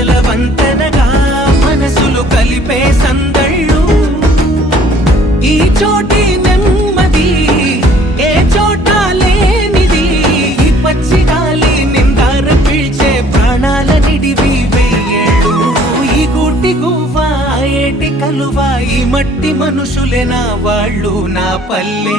మాటల వంతెనగా మనసులు కలిపే సందళ్ళు. ఈ చోటి నెమ్మది ఏ చోట లేనిది, ఈ పచ్చి గాలి నిందార పీల్చే ప్రాణాల నిడివి వెయ్యేళ్ళు. ఈ గూటి గువ్వ ఏటి కలువ, ఈ మట్టి మనుషులే నా వాళ్ళు, నా పల్లె.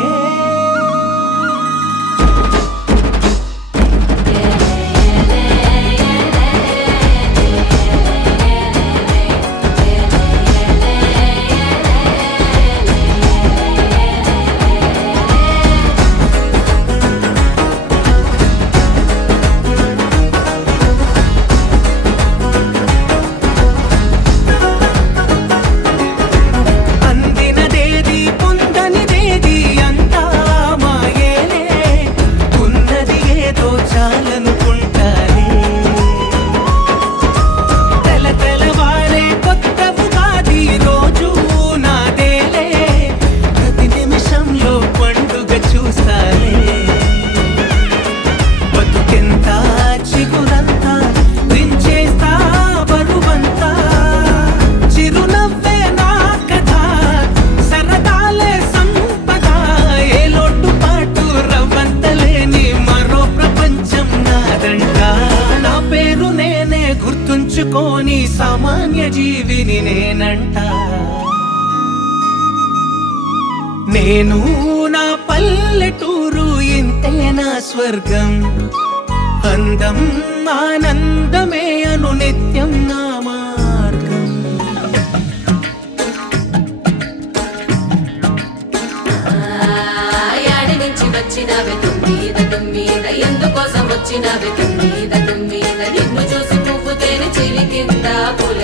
గుర్తుంచుకోని సామాన్య జీవిని నేనంట. నేను నా పల్లెటూరు ఇంతే నా స్వర్గం. అందం ఆనందమే అను నిత్యం నా మార్గం. యాడి నుంచి వచ్చినవే తుమ్మీద తుమ్మీద, ఎందుకోసం వచ్చినవే తుమ్మీద తుమ్మీద, నిన్ను చూసి పువ్వు తేనె చిలికిందా పూల